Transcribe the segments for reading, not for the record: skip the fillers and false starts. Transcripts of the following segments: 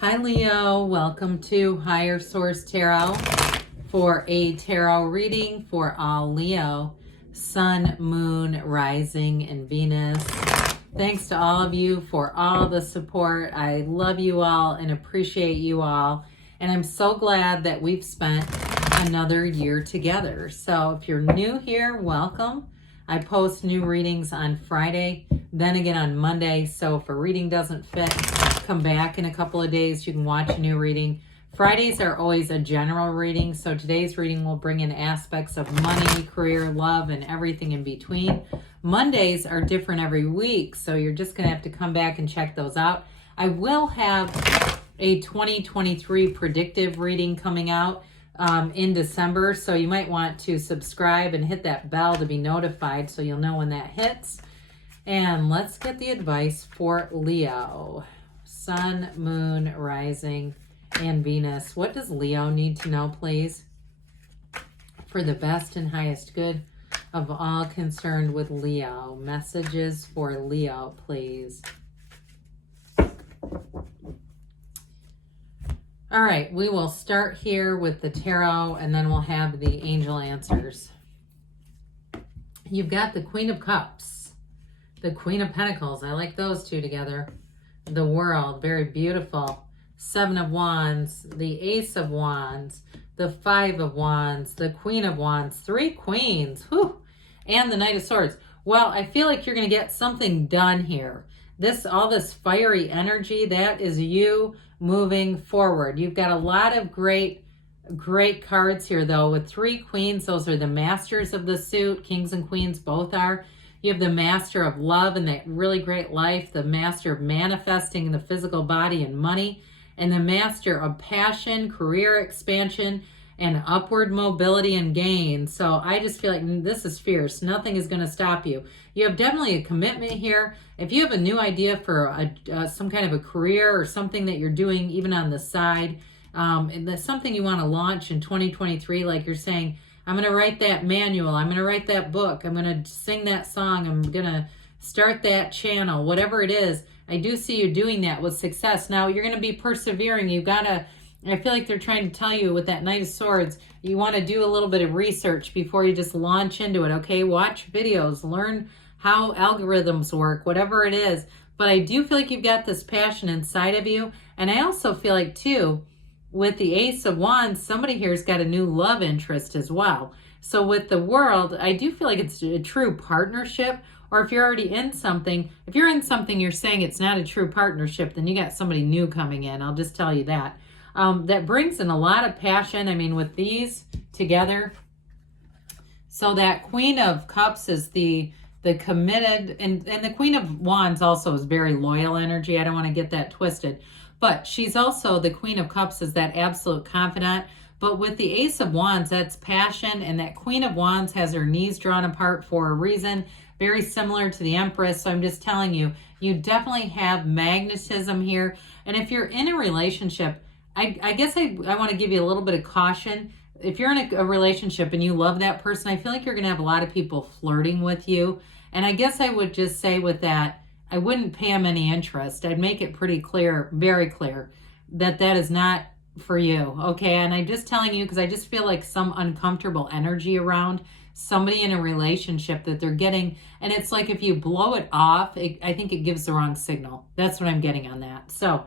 Hi Leo, welcome to Higher Source Tarot for a tarot reading for all Leo, Sun, Moon, Rising, and Venus. Thanks to all of you for all the support. I love you all and appreciate you all. And I'm so glad that we've spent another year together. So if you're new here, welcome. I post new readings on Friday, then again on Monday. So if a reading doesn't fit, come back in a couple of days. You can watch a new reading. Fridays are always a general reading. So today's reading will bring in aspects of money, career, love, and everything in between. Mondays are different every week. So you're just going to have to come back and check those out. I will have a 2023 predictive reading coming out in December. So you might want to subscribe and hit that bell to be notified so you'll know when that hits. And let's get the advice for Leo. Sun, Moon, Rising, and Venus. What does Leo need to know, please? For the best and highest good of all concerned with Leo. Messages for Leo, please. All right, we will start here with the tarot and then we'll have the angel answers. You've got the Queen of Cups, the Queen of Pentacles. I like those two together. The World, very beautiful. Seven of Wands, the Ace of Wands, the Five of Wands, the Queen of Wands, three Queens, whew, and the Knight of Swords. Well, I feel like you're going to get something done here. All this fiery energy, that is you moving forward. You've got a lot of great cards here, though, with three Queens. Those are the masters of the suit. Kings and Queens both are. You have the master of love and that really great life, the master of manifesting the physical body and money, and the master of passion, career expansion, and upward mobility and gain. So I just feel like this is fierce. Nothing is going to stop you. You have definitely a commitment here. If you have a new idea for some kind of a career or something that you're doing even on the side, and that's something you want to launch in 2023, like you're saying, I'm going to write that manual. I'm going to write that book. I'm going to sing that song. I'm going to start that channel, whatever it is. I do see you doing that with success. Now, you're going to be persevering. You've got to, I feel like they're trying to tell you with that Knight of Swords, you want to do a little bit of research before you just launch into it, okay? Watch videos, learn how algorithms work, whatever it is. But I do feel like you've got this passion inside of you. And I also feel like, too, with the Ace of Wands, somebody here's got a new love interest as well. So with the World, I do feel like it's a true partnership. Or if you're already in something, if you're in something you're saying it's not a true partnership, then you got somebody new coming in. I'll just tell you that. That brings in a lot of passion. I mean, with these together. So that Queen of Cups is the committed, and the Queen of Wands also is very loyal energy. I don't want to get that twisted. But she's also, the Queen of Cups is that absolute confidant. But with the Ace of Wands, that's passion. And that Queen of Wands has her knees drawn apart for a reason. Very similar to the Empress. So I'm just telling you, you definitely have magnetism here. And if you're in a relationship, I guess I want to give you a little bit of caution. If you're in a relationship and you love that person, I feel like you're going to have a lot of people flirting with you. And I guess I would just say with that, I wouldn't pay them any interest. I'd make it pretty clear, very clear, that is not for you, okay? And I'm just telling you because I just feel like some uncomfortable energy around somebody in a relationship that they're getting. And it's like if you blow it off, I think it gives the wrong signal. That's what I'm getting on that. So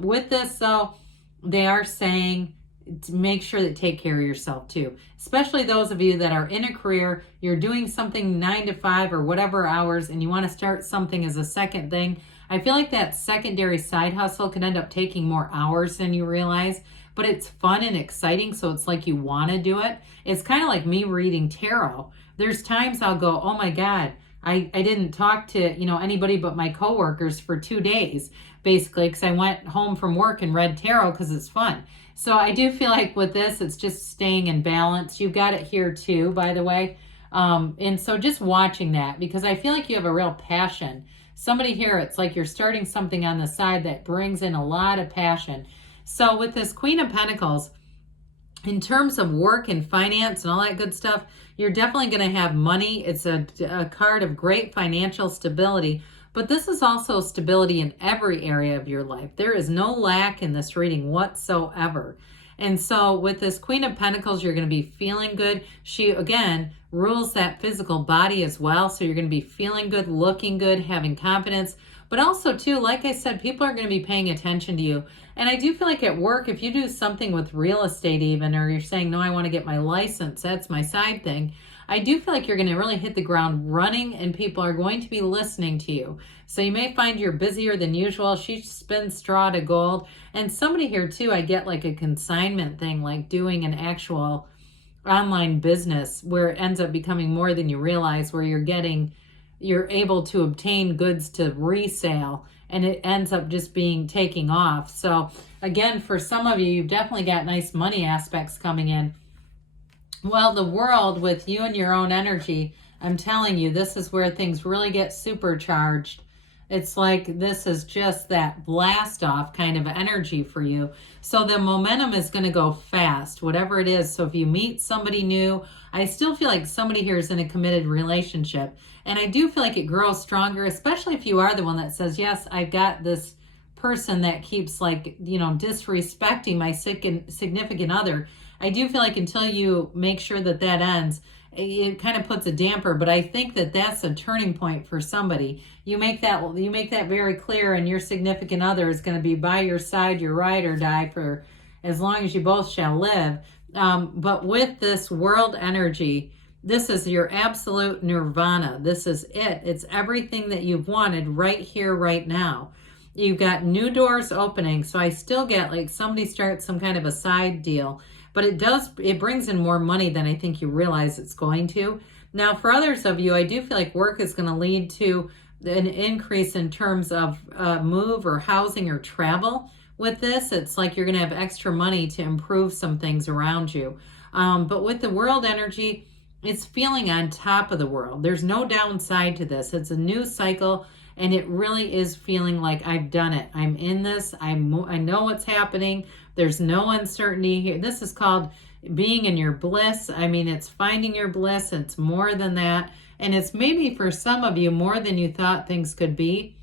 with this, though, they are saying to make sure that take care of yourself too, especially those of you that are in a career, you're doing something 9 to 5 or whatever hours, and you want to start something as a second thing. I feel like that secondary side hustle can end up taking more hours than you realize, but it's fun and exciting. So it's like you want to do it. It's kind of like me reading tarot. There's times I'll go, oh my God, I didn't talk to, anybody but my coworkers for 2 days, basically, because I went home from work and read tarot because it's fun. So I do feel like with this, it's just staying in balance. You've got it here too, by the way. And so just watching that, because I feel like you have a real passion. Somebody here, it's like you're starting something on the side that brings in a lot of passion. So with this Queen of Pentacles, in terms of work and finance and all that good stuff, you're definitely going to have money. It's a card of great financial stability. but this is also stability in every area of your life. There is no lack in this reading whatsoever. And so with this Queen of Pentacles, you're going to be feeling good. She, again, rules that physical body as well. So you're going to be feeling good, looking good, having confidence. But also, too, like I said, people are going to be paying attention to you. And I do feel like at work, if you do something with real estate even, or you're saying, no, I want to get my license, that's my side thing, I do feel like you're going to really hit the ground running and people are going to be listening to you. So you may find you're busier than usual. She spins straw to gold. And somebody here too, I get like a consignment thing, like doing an actual online business where it ends up becoming more than you realize, where you're able to obtain goods to resale and it ends up just taking off. So again, for some of you, you've definitely got nice money aspects coming in. Well, the world with you and your own energy, I'm telling you, this is where things really get supercharged. It's like this is just that blast off kind of energy for you. So the momentum is going to go fast, whatever it is. So if you meet somebody new, I still feel like somebody here is in a committed relationship. And I do feel like it grows stronger, especially if you are the one that says, yes, I've got this person that keeps like, disrespecting my significant other. I do feel like until you make sure that ends, it kind of puts a damper, but I think that that's a turning point for somebody. You make that very clear, and your significant other is going to be by your side, your ride or die for as long as you both shall live. But with this world energy, this is your absolute nirvana. This is it. It's everything that you've wanted right here, right now. You've got new doors opening. So I still get like somebody starts some kind of a side deal. But it brings in more money than I think you realize it's going to. Now, for others of you, I do feel like work is going to lead to an increase in terms of move or housing or travel. With this, it's like you're going to have extra money to improve some things around you. But with the world energy, it's feeling on top of the world. There's no downside to this. It's a new cycle, and it really is feeling like I've done it. I'm in this. I know what's happening. There's no uncertainty here. This is called being in your bliss. I mean, it's finding your bliss. It's more than that. And it's maybe for some of you more than you thought things could be.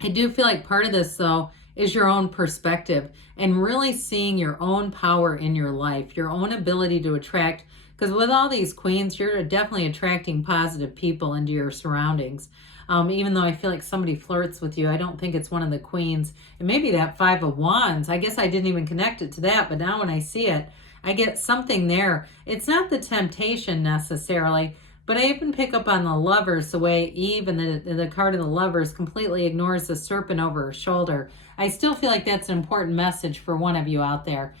I do feel like part of this, though, is your own perspective and really seeing your own power in your life, your own ability to attract. Because with all these queens, you're definitely attracting positive people into your surroundings. Even though I feel like somebody flirts with you, I don't think it's one of the queens. And maybe that Five of Wands, I guess I didn't even connect it to that, but now when I see it, I get something there. It's not the temptation necessarily, but I even pick up on the Lovers, the way Eve and the card of the Lovers completely ignores the serpent over her shoulder. I still feel like that's an important message for one of you out there.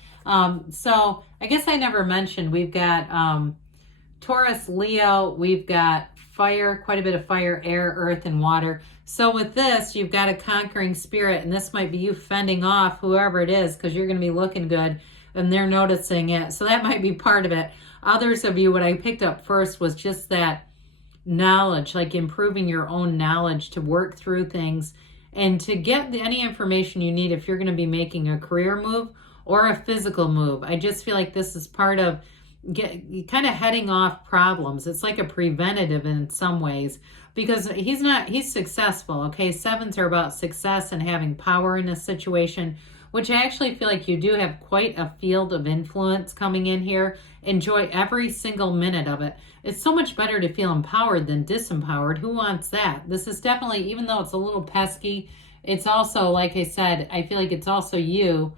So I guess I never mentioned we've got Taurus, Leo, we've got fire, quite a bit of fire, air, earth, and water. So with this, you've got a conquering spirit, and this might be you fending off whoever it is because you're going to be looking good and they're noticing it. So that might be part of it. Others of you, what I picked up first was just that knowledge, like improving your own knowledge to work through things and to get any information you need if you're going to be making a career move or a physical move. I just feel like this is part of kind of heading off problems. It's like a preventative in some ways because he's successful. Okay. Sevens are about success and having power in a situation, which I actually feel like you do have quite a field of influence coming in here. Enjoy every single minute of it. It's so much better to feel empowered than disempowered. Who wants that? This is definitely, even though it's a little pesky, it's also, like I said, I feel like it's also you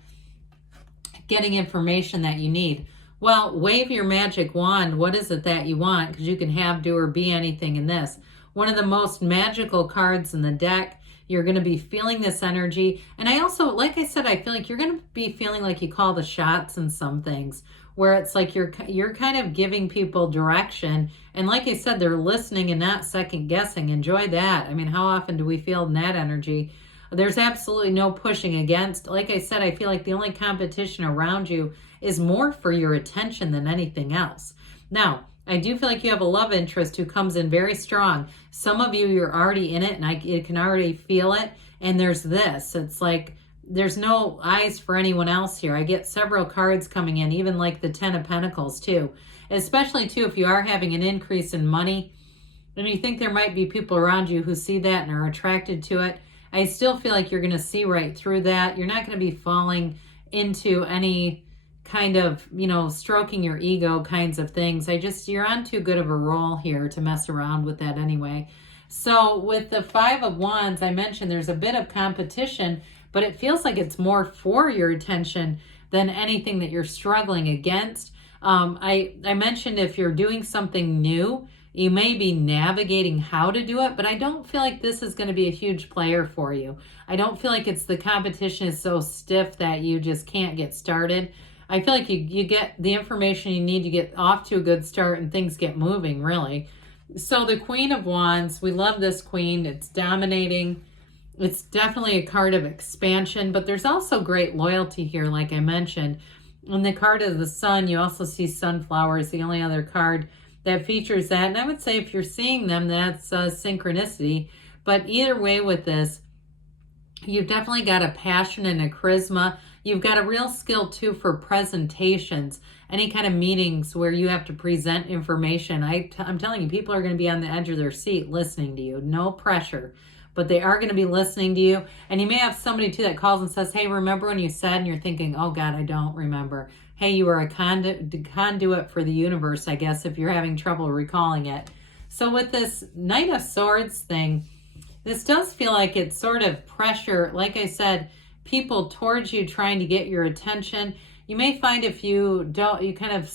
getting information that you need. Well, wave your magic wand. What is it that you want? Because you can have, do, or be anything in this. One of the most magical cards in the deck. You're going to be feeling this energy. And I also, like I said, I feel like you're going to be feeling like you call the shots in some things where it's like you're kind of giving people direction. And like I said, they're listening and not second guessing. Enjoy that. I mean, how often do we feel in that energy? There's absolutely no pushing against. Like I said, I feel like the only competition around you is more for your attention than anything else. Now, I do feel like you have a love interest who comes in very strong. Some of you, you're already in it, and I can already feel it. And there's this. It's like there's no eyes for anyone else here. I get several cards coming in, even like the Ten of Pentacles too. Especially too, if you are having an increase in money, and you think there might be people around you who see that and are attracted to it, I still feel like you're going to see right through that. You're not going to be falling into any kind of, stroking your ego kinds of things. You're on too good of a roll here to mess around with that anyway. So with the Five of Wands, I mentioned there's a bit of competition, but it feels like it's more for your attention than anything that you're struggling against. I mentioned if you're doing something new, you may be navigating how to do it, but I don't feel like this is going to be a huge player for you. I don't feel like the competition is so stiff that you just can't get started. I feel like you get the information you need to get off to a good start and things get moving, really. So the Queen of Wands, we love this queen. It's dominating. It's definitely a card of expansion, but there's also great loyalty here, like I mentioned. In the card of the Sun, you also see sunflowers, the only other card that features that. And I would say if you're seeing them, that's synchronicity. But either way with this, you've definitely got a passion and a charisma. You've got a real skill too for presentations, any kind of meetings where you have to present information. I'm telling you, people are going to be on the edge of their seat listening to you. No pressure, but they are going to be listening to you. And you may have somebody too that calls and says, hey, remember when you said, and you're thinking, oh God, I don't remember. Hey, you are a conduit for the universe, I guess, if you're having trouble recalling it. So with this Knight of Swords thing, this does feel like it's sort of pressure. Like I said, people towards you trying to get your attention. You may find if you don't, you kind of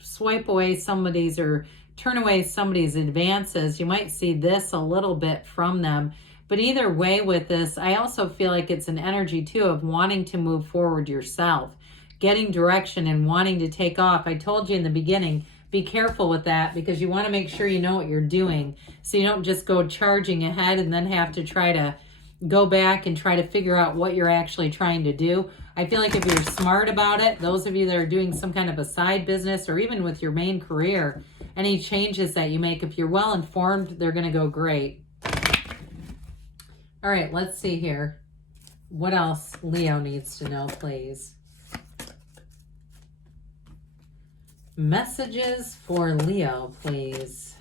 swipe away somebody's or turn away somebody's advances, you might see this a little bit from them. But either way with this, I also feel like it's an energy too of wanting to move forward yourself, getting direction and wanting to take off. I told you in the beginning, be careful with that because you want to make sure you know what you're doing so you don't just go charging ahead and then have to try to go back and try to figure out what you're actually trying to do. I feel like if you're smart about it, those of you that are doing some kind of a side business or even with your main career, any changes that you make, if you're well informed, they're going to go great. All right, let's see here. What else Leo needs to know, please? Messages for Leo, please.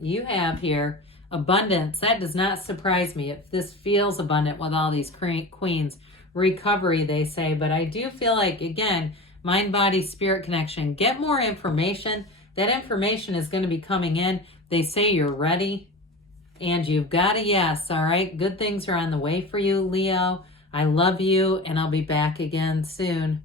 You have here abundance. That does not surprise me. If this feels abundant with all these queens. Recovery, they say. But I do feel like, again, mind, body, spirit connection. Get more information. That information is going to be coming in. They say you're ready. And you've got a yes, all right? Good things are on the way for you, Leo. I love you, and I'll be back again soon.